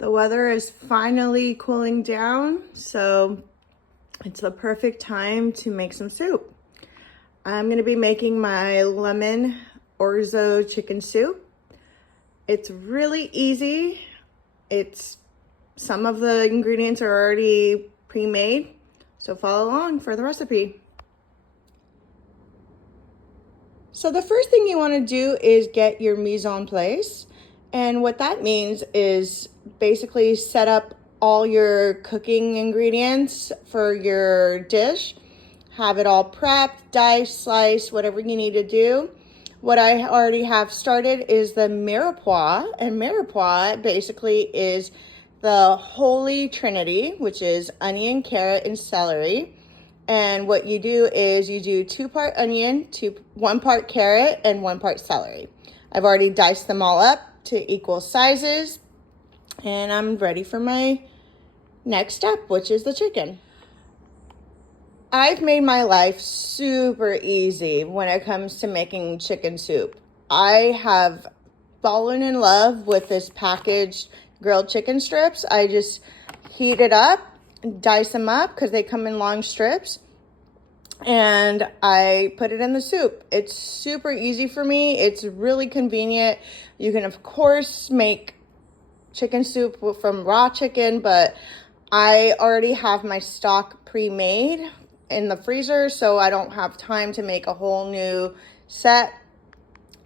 The weather is finally cooling down, so it's the perfect time to make some soup. I'm gonna be making my lemon orzo chicken soup. It's really easy. Some of the ingredients are already pre-made, so follow along for the recipe. So the first thing you want to do is get your mise en place. And what that means is basically set up all your cooking ingredients for your dish. Have it all prepped, diced, sliced, whatever you need to do. What I already have started is the mirepoix. And mirepoix basically is the holy trinity, which is onion, carrot, and celery. And what you do is you do 2-part onion, 1 part carrot, and 1 part celery. I've already diced them all up to equal sizes, and I'm ready for my next step, which is the chicken. I've made my life super easy when it comes to making chicken soup. I have fallen in love with this packaged grilled chicken strips. I just heat it up, dice them up because they come in long strips, and I put it in the soup. It's super easy for me. It's really convenient. You can of course make chicken soup from raw chicken, but I already have my stock pre-made in the freezer, so I don't have time to make a whole new set.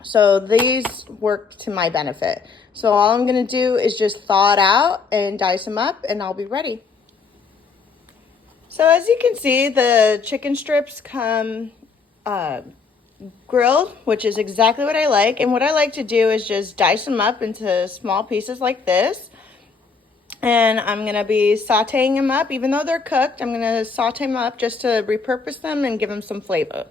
So these work to my benefit. So all I'm gonna do is just thaw it out and dice them up, and I'll be ready. So as you can see, the chicken strips come grilled, which is exactly what I like. And what I like to do is just dice them up into small pieces like this. And I'm gonna be sauteing them up. Even though they're cooked, I'm gonna saute them up just to repurpose them and give them some flavor.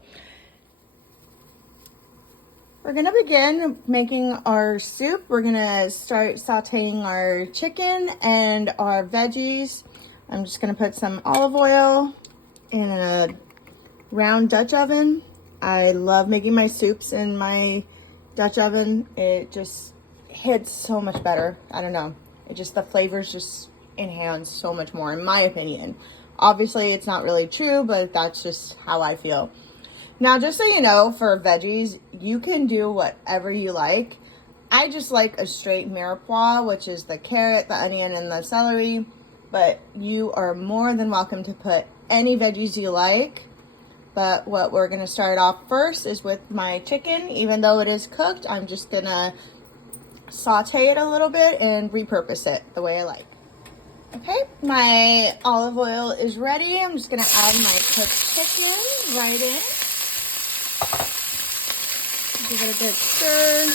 We're gonna begin making our soup. We're gonna start sauteing our chicken and our veggies. I'm just gonna put some olive oil in a round Dutch oven. I love making my soups in my Dutch oven. It just hits so much better. I don't know. The flavors just enhance so much more, in my opinion. Obviously, it's not really true, but that's just how I feel. Now, just so you know, for veggies, you can do whatever you like. I just like a straight mirepoix, which is the carrot, the onion, and the celery. But you are more than welcome to put any veggies you like. But what we're going to start off first is with my chicken. Even though it is cooked, I'm just going to saute it a little bit and repurpose it the way I like. Okay, my olive oil is ready. I'm just going to add my cooked chicken right in. Give it a good stir.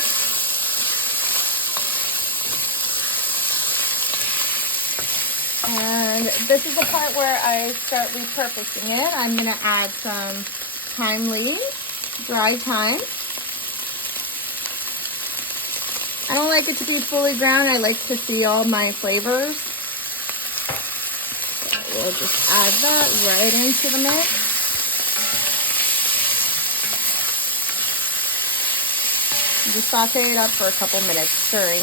And this is the part where I start repurposing it. I'm going to add some thyme leaves, dry thyme. I don't like it to be fully brown. I like to see all my flavors. So we'll just add that right into the mix. Just saute it up for a couple minutes, stirring.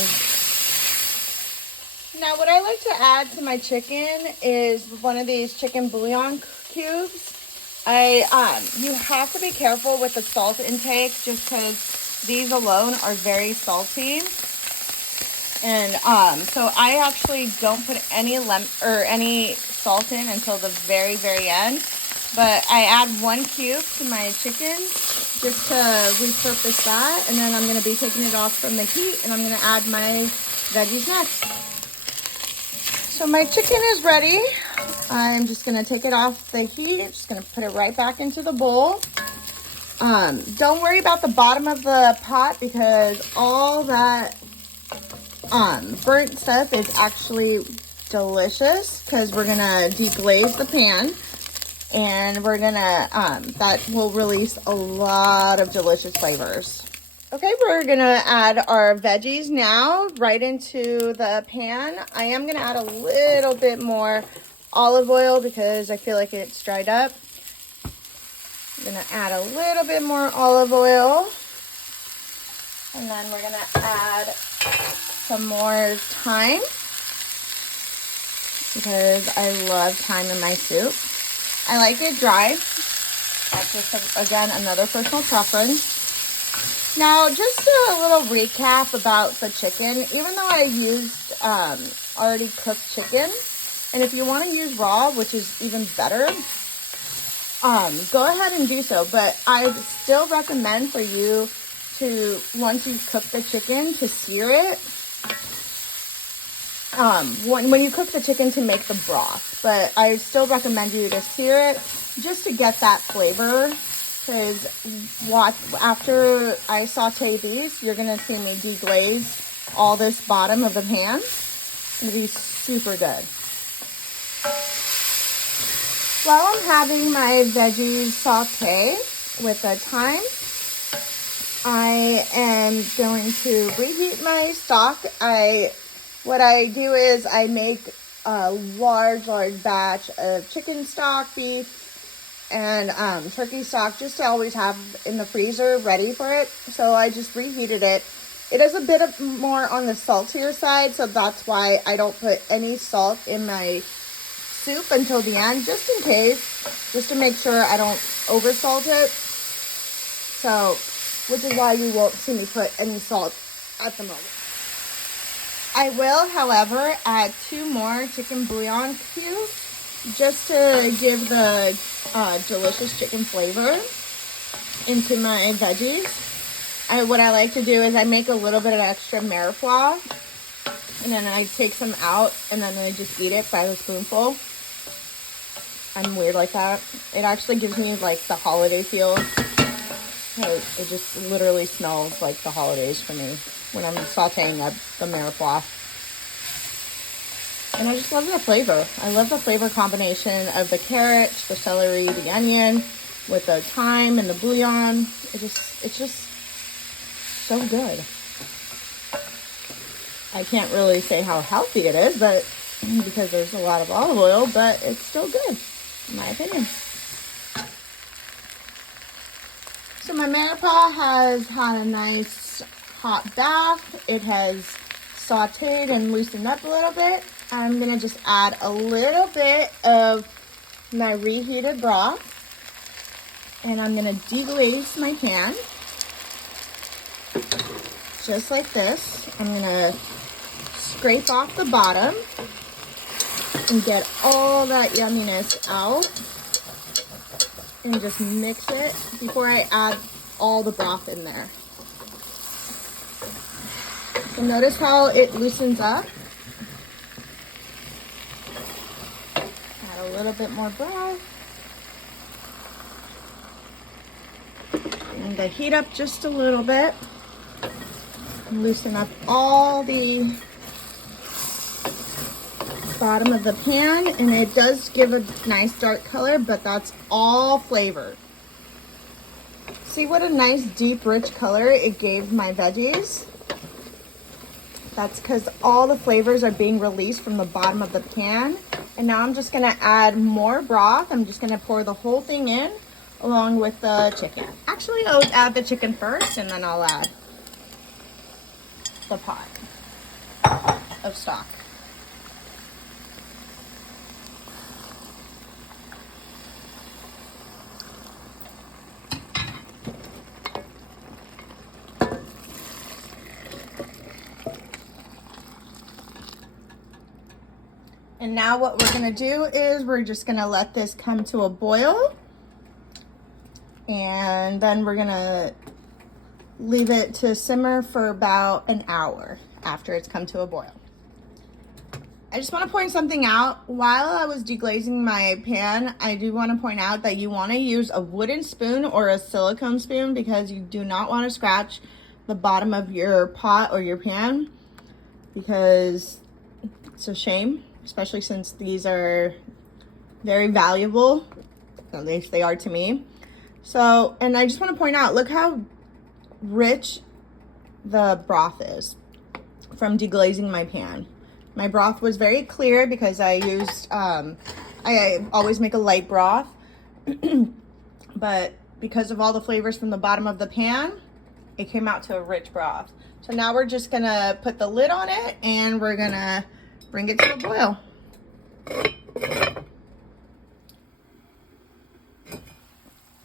Now, what I like to add to my chicken is one of these chicken bouillon cubes. You have to be careful with the salt intake just because these alone are very salty. And so I actually don't put any salt in until the very, very end. But I add 1 cube to my chicken just to repurpose that. And then I'm going to be taking it off from the heat, and I'm going to add my veggies next. So my chicken is ready. I'm just gonna take it off the heat. I'm just gonna put it right back into the bowl. Don't worry about the bottom of the pot because all that burnt stuff is actually delicious because we're gonna deglaze the pan, and we're gonna, that will release a lot of delicious flavors. Okay, we're gonna add our veggies now right into the pan. I am gonna add a little bit more olive oil because I feel like it's dried up. I'm gonna add a little bit more olive oil. And then we're gonna add some more thyme. because I love thyme in my soup. I like it dry. That's just, again, another personal preference. Now, just a little recap about the chicken. Even though I used already cooked chicken, and if you want to use raw, which is even better, go ahead and do so. But I still recommend for you to, once you cook the chicken, to sear it. When you cook the chicken, to make the broth. But I still recommend you to sear it just to get that flavor. Because after I saute these, you're going to see me deglaze all this bottom of the pan. It's going to be super good. While I'm having my veggies saute with the thyme, I am going to reheat my stock. What I do is I make a large batch of chicken stock, beef, and turkey stock, just to always have in the freezer ready for it. So I just reheated it. It is a bit more on the saltier side, so that's why I don't put any salt in my soup until the end, just in case, just to make sure I don't over salt it. So, which is why you won't see me put any salt at the moment. I will, however, add 2 more chicken bouillon cubes just to give the delicious chicken flavor into my veggies. What I like to do is I make a little bit of extra mirepoix, and then I take some out, and then I just eat it by the spoonful. I'm weird like that. It actually gives me like the holiday feel. It just literally smells like the holidays for me when I'm sauteing the mirepoix. And I just love the flavor. I love the flavor combination of the carrots, the celery, the onion, with the thyme and the bouillon. It's just so good. I can't really say how healthy it is, but because there's a lot of olive oil, but it's still good, in my opinion. So my mirepoix has had a nice hot bath. It has sauteed and loosened up a little bit. I'm going to just add a little bit of my reheated broth, and I'm going to deglaze my pan just like this. I'm going to scrape off the bottom and get all that yumminess out, and just mix it before I add all the broth in there. So notice how it loosens up. Add a little bit more broth. Bring the heat up just a little bit. Loosen up all the bottom of the pan, and it does give a nice dark color, but that's all flavor. See what a nice deep rich color it gave my veggies? That's because all the flavors are being released from the bottom of the pan. And now I'm just gonna add more broth. I'm just gonna pour the whole thing in along with the chicken. Actually, I'll add the chicken first, and then I'll add the pot of stock. And now what we're gonna do is we're just gonna let this come to a boil, and then we're gonna leave it to simmer for about an hour after it's come to a boil. I just want to point something out. While I was deglazing my pan, I do want to point out that you want to use a wooden spoon or a silicone spoon, because you do not want to scratch the bottom of your pot or your pan, because it's a shame, especially since these are very valuable, at least they are to me. So, and I just want to point out, look how rich the broth is from deglazing my pan. My broth was very clear because I used, I always make a light broth, but because of all the flavors from the bottom of the pan, it came out to a rich broth. So now we're just gonna put the lid on it, and we're gonna bring it to a boil.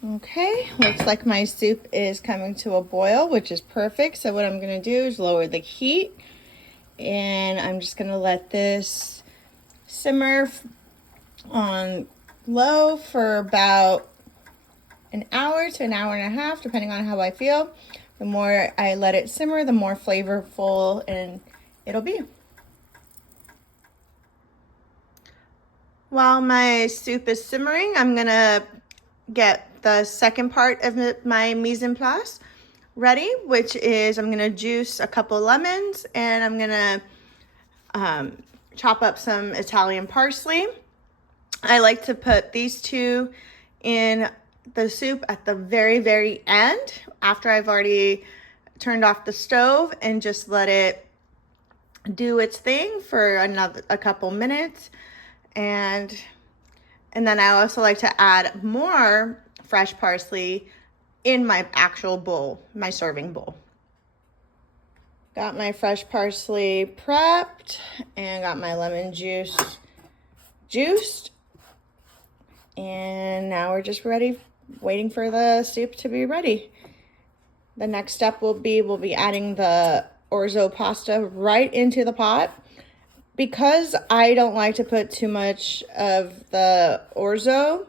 Okay, looks like my soup is coming to a boil, which is perfect. So what I'm gonna do is lower the heat, and I'm just gonna let this simmer on low for about an hour to an hour and a half, depending on how I feel. The more I let it simmer, the more flavorful and it'll be. While my soup is simmering, I'm gonna get the second part of my mise en place ready, which is I'm gonna juice a couple lemons, and I'm gonna chop up some Italian parsley. I like to put these two in the soup at the very end, after I've already turned off the stove, and just let it do its thing for a couple minutes. And then I also like to add more fresh parsley in my actual bowl, my serving bowl. Got my fresh parsley prepped and got my lemon juice juiced. And now we're just waiting for the soup to be ready. The next step we'll be adding the orzo pasta right into the pot. Because I don't like to put too much of the orzo,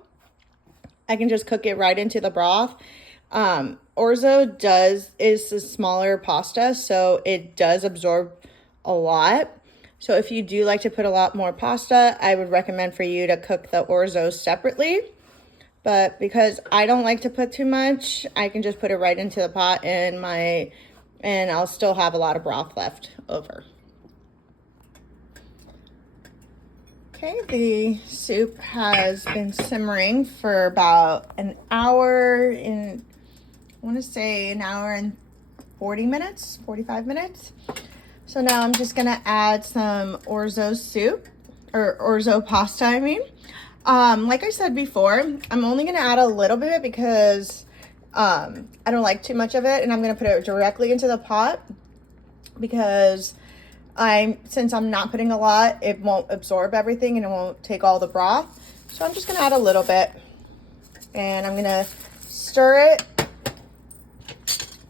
I can just cook it right into the broth. Orzo is a smaller pasta, so it does absorb a lot. So if you do like to put a lot more pasta, I would recommend for you to cook the orzo separately. But because I don't like to put too much, I can just put it right into the pot, and I'll still have a lot of broth left over. Okay, the soup has been simmering for about an hour, I want to say an hour and 45 minutes. So now I'm just gonna add some orzo soup, or orzo pasta, I mean. Like I said before, I'm only gonna add a little bit because I don't like too much of it, and I'm gonna put it directly into the pot because since I'm not putting a lot, it won't absorb everything and it won't take all the broth. So I'm just gonna add a little bit, and I'm gonna stir it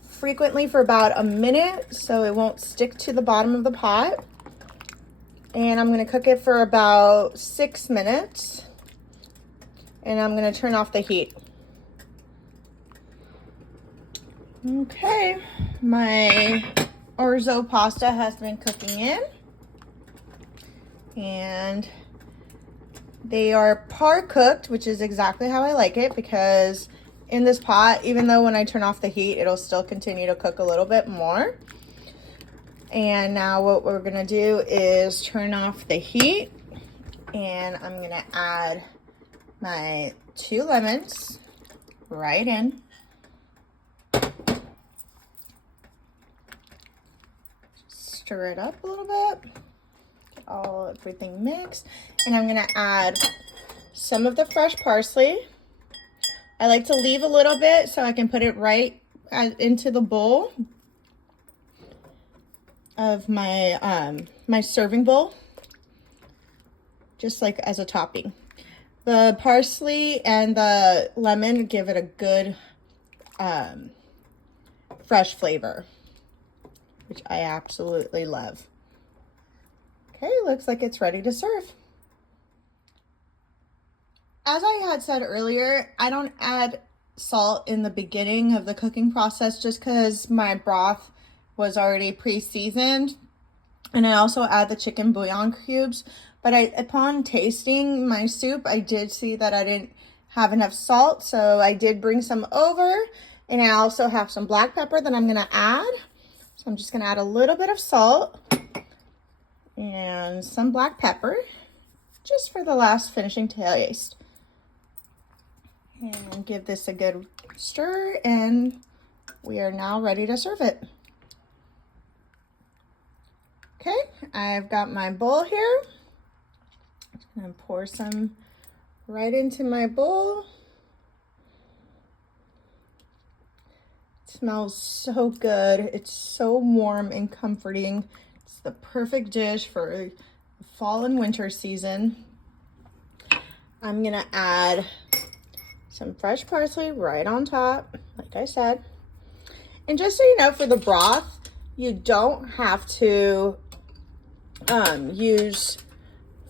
frequently for about a minute so it won't stick to the bottom of the pot. And I'm gonna cook it for about 6 minutes, and I'm gonna turn off the heat. Okay, my orzo pasta has been cooking in, and they are par cooked, which is exactly how I like it, because in this pot, even though when I turn off the heat, it'll still continue to cook a little bit more. And now what we're gonna do is turn off the heat, and I'm gonna add my 2 lemons right in. Stir it up a little bit, get everything mixed, and I'm gonna add some of the fresh parsley. I like to leave a little bit so I can put it right into the bowl of my my serving bowl, just like as a topping. The parsley and the lemon give it a good fresh flavor, which I absolutely love. Okay, looks like it's ready to serve. As I had said earlier, I don't add salt in the beginning of the cooking process just because my broth was already pre-seasoned. And I also add the chicken bouillon cubes. But upon tasting my soup, I did see that I didn't have enough salt. So I did bring some over. And I also have some black pepper that I'm going to add. So I'm just going to add a little bit of salt and some black pepper just for the last finishing taste. And give this a good stir, and we are now ready to serve it. Okay, I've got my bowl here. I'm gonna pour some right into my bowl. It smells so good. It's so warm and comforting. It's the perfect dish for fall and winter season. I'm gonna add some fresh parsley right on top, like I said. And just so you know, for the broth, you don't have to use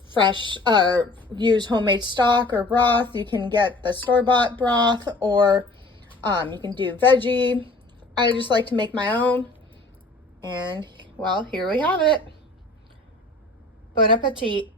fresh or use homemade stock or broth. You can get the store-bought broth, or you can do veggie. I just like to make my own. And well, here we have it. Bon appetit.